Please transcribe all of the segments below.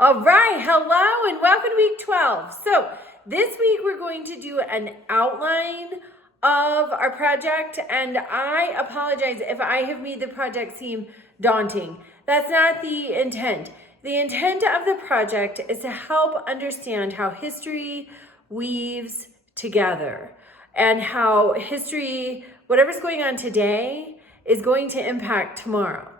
All right, hello and welcome to week 12. So this week we're going to do an outline of our project, and I apologize if I have made the project seem daunting. That's not the intent. The intent of the project is to help understand how history weaves together and how history, whatever's going on today, is going to impact tomorrow.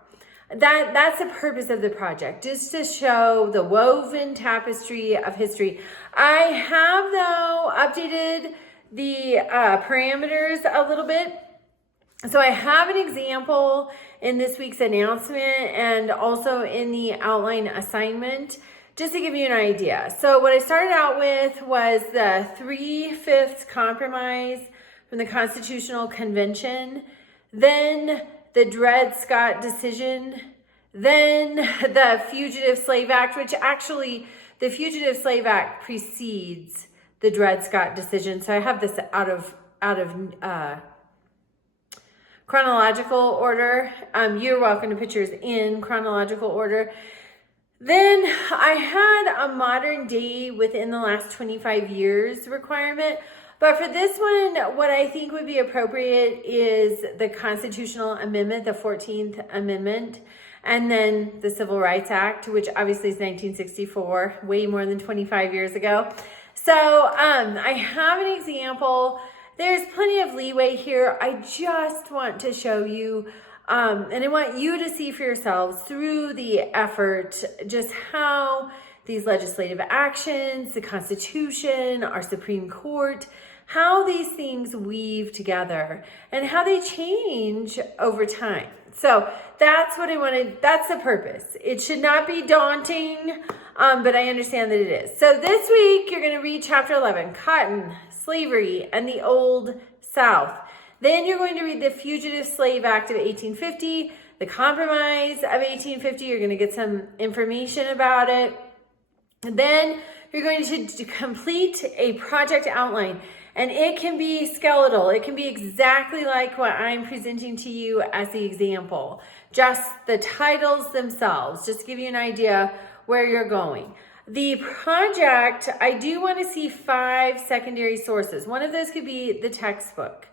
That's the purpose of the project, just to show the woven tapestry of history. I have, though, updated the parameters a little bit. So I have an example in this week's announcement and also in the outline assignment, just to give you an idea. So what I started out with was the 3/5 compromise from the Constitutional Convention, then the Dred Scott decision, then the Fugitive Slave Act, which actually the Fugitive Slave Act precedes the Dred Scott decision. So I have this out of chronological order. You're welcome to put yours in chronological order. Then I had a modern day within the last 25 years requirement. But for this one, what I think would be appropriate is the Constitutional Amendment, the 14th Amendment, and then the Civil Rights Act, which obviously is 1964, way more than 25 years ago. So I have an example. There's plenty of leeway here. I just want to show you, and I want you to see for yourselves through the effort just how these legislative actions, the Constitution, our Supreme Court, how these things weave together and how they change over time. So that's what I wanted. That's the purpose. It should not be daunting, but I understand that it is. So this week, you're going to read chapter 11, Cotton, Slavery, and the Old South. Then you're going to read the Fugitive Slave Act of 1850, the Compromise of 1850. You're going to get some information about it. And then you're going to complete a project outline, and it can be skeletal. It can be exactly like what I'm presenting to you as the example, just the titles themselves, just to give you an idea where you're going. The project, I do want to see 5 secondary sources. One of those could be the textbook.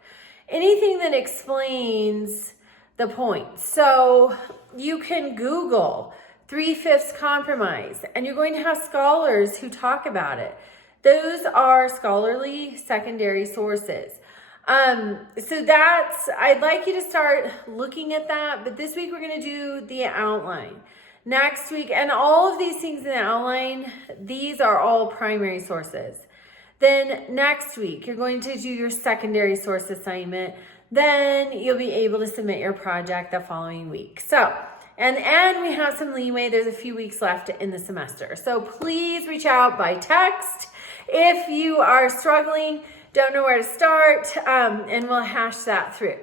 Anything that explains the point. So you can Google 3/5 compromise, and you're going to have scholars who talk about it. Those are scholarly secondary sources. So I'd like you to start looking at that, but this week we're going to do the outline. Next week, and all of these things in the outline, these are all primary sources. Then next week, you're going to do your secondary source assignment. Then you'll be able to submit your project the following week. So, and we have some leeway. There's a few weeks left in the semester. So please reach out by text if you are struggling, don't know where to start, and we'll hash that through.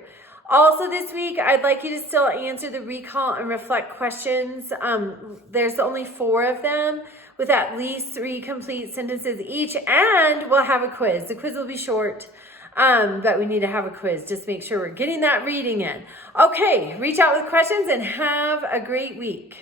Also this week, I'd like you to still answer the recall and reflect questions. There's only 4 of them with at least 3 complete sentences each, and we'll have a quiz. The quiz will be short, but we need to have a quiz. Just make sure we're getting that reading in. Okay, reach out with questions and have a great week.